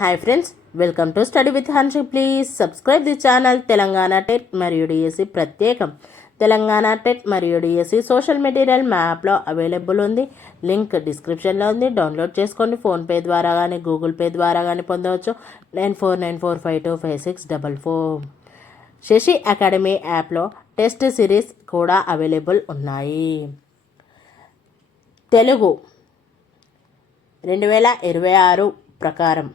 Hi friends welcome to study with Hanshi please subscribe the channel Telangana TET మరియు DSC ప్రత్యేకం Telangana TET మరియు DSC social material మ్యాప్లో available ఉంది link డిస్క్రిప్షన్లో ఉంది డౌన్లోడ్ చేసుకోండి. ఫోన్పే ద్వారా కానీ గూగుల్ పే ద్వారా కానీ పొందవచ్చు. Nine four nine four five two five six double four Shashi academy యాప్లో టెస్ట్ సిరీస్ కూడా అవైలబుల్ ఉన్నాయి. తెలుగు. రెండు వేల ఇరవై ఆరు ప్రకారం.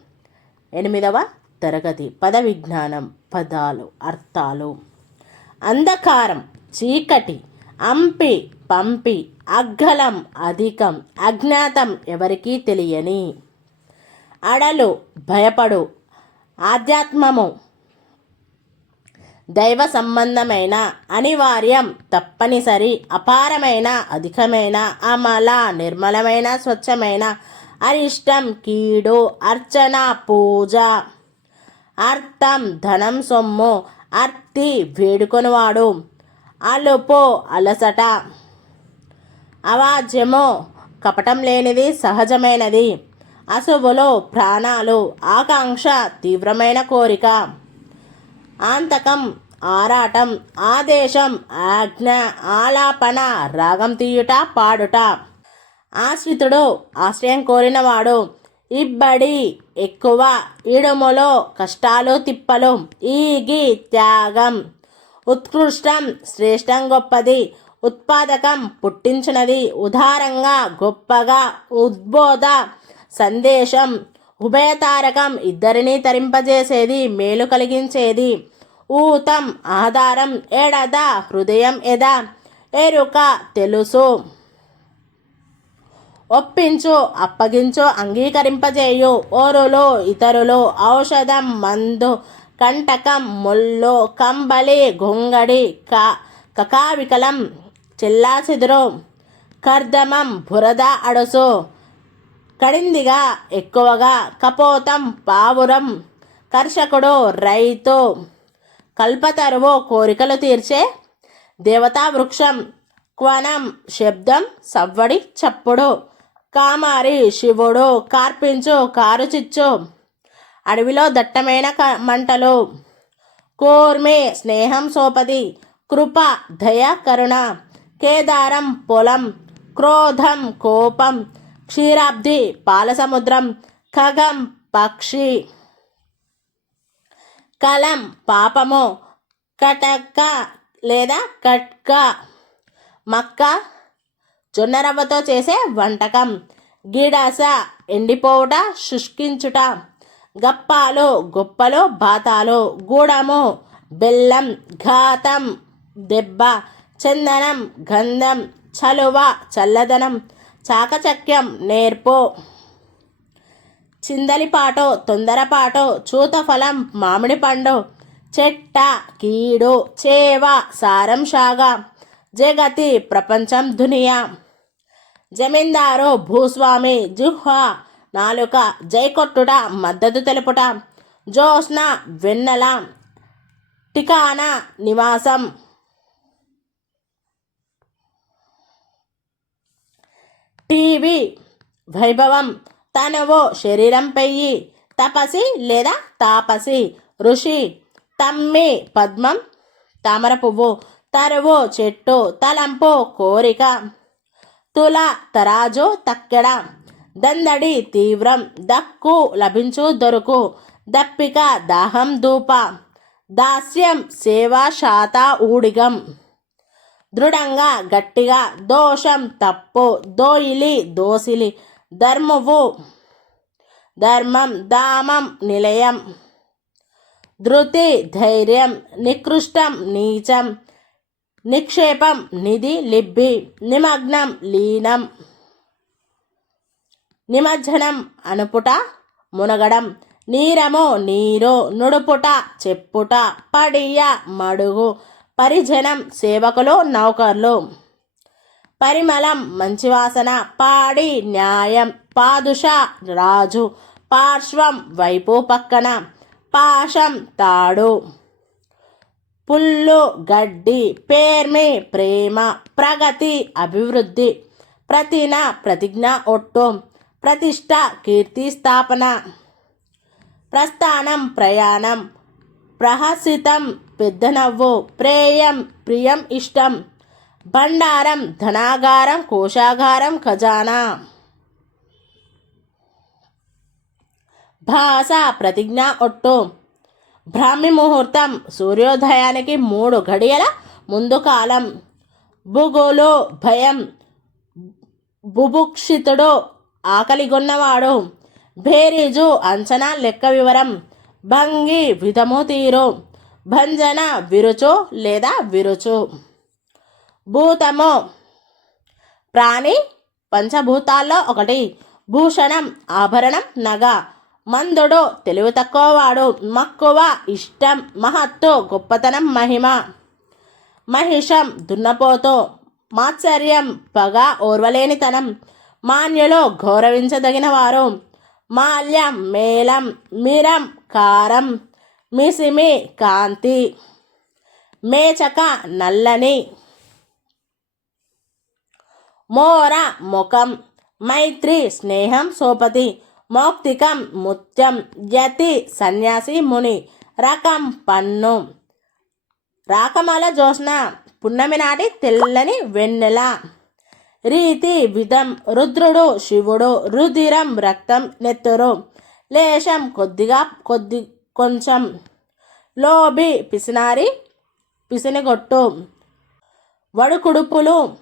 ఎనిమిదవ తరగతి. పద విజ్ఞానం పదాలు అర్థాలు. అంధకారం చీకటి అంపి పంపి అగ్గలం అధికం అజ్ఞాతం ఎవరికీ తెలియని. అడలు భయపడు ఆధ్యాత్మము దైవ సంబంధమైన అనివార్యం తప్పనిసరి అపారమైన అధికమైన అమల నిర్మలమైన స్వచ్ఛమైన అరిష్టం కీడు అర్చన పూజ. అర్థం ధనం సొమ్ము అర్తి వేడుకొనివాడు. అలుపు అలసట. అవాజ్యము కపటం లేనిది సహజమైనది. అశువులు ప్రాణాలు ఆకాంక్ష తీవ్రమైన కోరిక. ఆంతకం ఆరాటం ఆదేశం ఆజ్ఞ ఆలాపన రాగం తీయుట పాడుట. ఆశ్రితుడు ఆశ్రయం కోరినవాడు. ఇబ్బడి ఎక్కువ ఇడుములో కష్టాలు తిప్పలు ఈగి త్యాగం. ఉత్కృష్టం శ్రేష్టం గొప్పది ఉత్పాదకం పుట్టించినది ఉదారంగా గొప్పగా ఉద్బోధ సందేశం. ఉభయతారకం ఇద్దరినీ తరింపజేసేది మేలు కలిగించేది. ఊతం ఆధారం ఎడద హృదయం ఎద ఎరుక తెలుసు. ఒప్పించు అప్పగించు అంగీకరింపజేయు. ఓరులు ఇతరులు ఔషధం మందు కంటకం ముళ్ళు కంబలి గొంగడి కా కకావికలం చెల్లాచెదురు కర్దమం బురద అడుసు కడిందిగా ఎక్కువగా కపోతం పావురం కర్షకుడు రైతు కల్పతరువు కోరికలు తీర్చే దేవతా వృక్షం క్వనం శబ్దం సవ్వడి చప్పుడు. కామారి శివుడు కార్పించు కారు చిచ్చు అడవిలో దట్టమైన క- మంటలు. కూర్మి స్నేహం సోపది. కృప దయ కరుణ. కేదారం పొలం. క్రోధం కోపం. క్షీరాబ్ది పాలసముద్రం. ఖగం పక్షి. కలం పాపము. కటక లేదా కట్క. మక్క జొన్న రవ్వతో చేసే వంటకం. గిడాస ఎండిపోవుట శుష్కించుట. గప్పాలు గొప్పలు బాతాలు. గూడము బెల్లం ఘాతం దెబ్బ చందనం గంధం చలువ చల్లదనం చాకచక్యం నేర్పు. చిందలిపాటో తొందరపాటో చూతఫలం మామిడి పండు. చెట్ట కీడు చేవ సారంషాగా జగతి ప్రపంచం దునియా. జమీందారు భూస్వామి జుహ్వ నాలుక జైకొట్టుట మద్దతు తెలుపుట. జోస్న వెన్నెల టికానా నివాసం. టీవీ వైభవం. తనువు శరీరం పెయ్యి. తపసి లేదా తాపసి. ఋషి తమ్మి పద్మం. తామర పువ్వు. తరువు చెట్టు. తలంపు కోరిక. తుల తరాజు తక్కెడ. దందడి తీవ్రం దక్కు లభించు దొరుకు దప్పిక దాహం దూప దాస్యం సేవ శాత ఊడిగం. దృఢంగా గట్టిగా దోషం తప్పు దోయిలి దోసిలి ధర్మువు ధర్మం దామం నిలయం. ధృతి ధైర్యం నికృష్టం నీచం నిక్షేపం నిధి లిబ్బి నిమగ్నం లీనం నిమజ్జనం అనుపుట మునగడం నీరము నీరు నుడుపుట చెప్పుట పడియ మడుగు పరిజనం సేవకులు నౌకర్లు పరిమళం మంచి వాసన పాడి న్యాయం పాదుష రాజు పార్శ్వం వైపు పక్కన పాశం తాడు పుల్లు గడ్డి పేర్మి ప్రేమ ప్రగతి అభివృద్ధి ప్రతిన ప్రతిజ్ఞ ఒట్టు ప్రతిష్ట కీర్తి స్థాపన ప్రస్థానం ప్రయాణం ప్రహసితం పెద్ద నవ్వు ప్రేయం ప్రియం ఇష్టం భండారం ధనాగారం కోశాగారం ఖజానా. భాష ప్రతిజ్ఞ ఒట్టు బ్రాహ్మి ముహూర్తం సూర్యోదయానికి మూడు గడియల ముందు కాలం. భూగోలు భయం బుభుక్షితుడు ఆకలిగొన్నవాడు భేరీజు అంచనా లెక్క వివరం. భంగి విధము తీరు. భంజన విరుచు లేదా విరుచు. భూతము ప్రాణి పంచభూతాల్లో ఒకటి. భూషణం ఆభరణం నగ. మందుడు తెలివి తక్కువవాడు మక్కువ ఇష్టం మహత్తు గొప్పతనం మహిమ. మహిషం దున్నపోతు మాత్సర్యం పగ ఓర్వలేనితనం మాన్యులు గౌరవించదగిన వారు మాల్యం మేళం మిరం కారం మిసిమి కాంతి. మేచక నల్లని. మోర ముఖం. మైత్రి స్నేహం సోపతి. మౌక్తికం ముత్యం యతి సన్యాసి ముని రకం పన్ను. రాకమాల జోస్న పున్నమి నాటి తెల్లని వెన్నెల. రీతి విధం రుద్రుడు శివుడు రుధిరం రక్తం నెత్తురు. లేశం కొద్దిగా కొద్ది కొంచెం. లోబి పిసినారి పిసినిగొట్టు. వడుకుడుపులు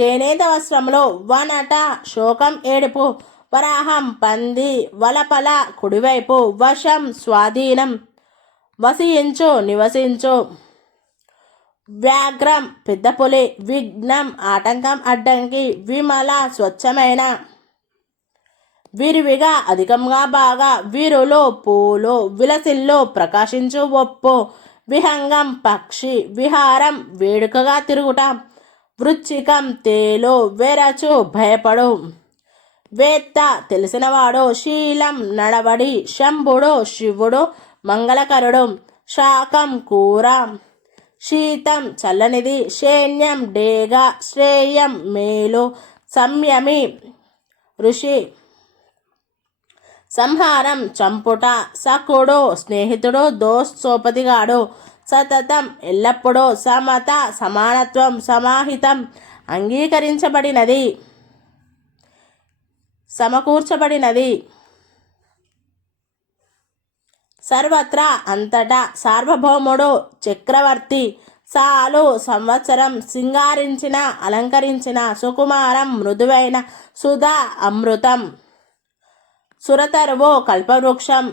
చేనేత వస్త్రంలో వనట శోకం ఏడుపు. వరాహం పంది వలపల కుడివైపు వశం స్వాధీనం. వసించు నివసించు వ్యాఘ్రం పెద్దపులి విఘ్నం ఆటంకం అడ్డంకి. విమల స్వచ్ఛమైన. విరివిగా అధికంగా బాగా. వీరులు పూలు. విలసిల్లు ప్రకాశించు ఒప్పు. విహంగం పక్షి. విహారం వేడుకగా తిరుగుట. వృచ్చికం తేలు. వెరచు భయపడు. వేత్త తెలిసినవాడు శీలం నడబడి శంభుడు శివుడు మంగళకరుడు శాకం కూర. శీతం చల్లనిది శైన్యం డేగ శ్రేయం మేలు సంయమి ఋషి. సంహారం చంపుట సకుడు స్నేహితుడు దోస్ సోపతిగాడు. సతతం ఎల్లప్పుడూ సమత సమానత్వం సమాహితం అంగీకరించబడినది. సమకూర్చబడినది. సర్వత్రా అంతటా సార్వభౌముడు చక్రవర్తి సాలు సంవత్సరం సింగారించిన అలంకరించిన సుకుమారం మృదువైన సుధా అమృతం సురతరువు కల్పవృక్షం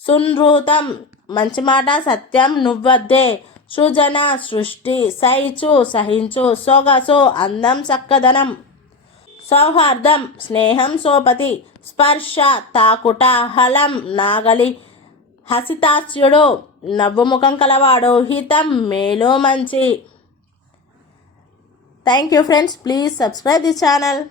సున్రూతం మంచి మాట సత్యం నువ్వద్దే సృజన సృష్టి సైచు సహించు సొగసు అందం చక్కదనం సౌహార్దం స్నేహం సోపతి స్పర్శ తాకుట హలం నాగలి. హసితాస్యుడు నవ్వుముఖం కలవాడు హితం మేలో మంచి. Thank you friends please subscribe the channel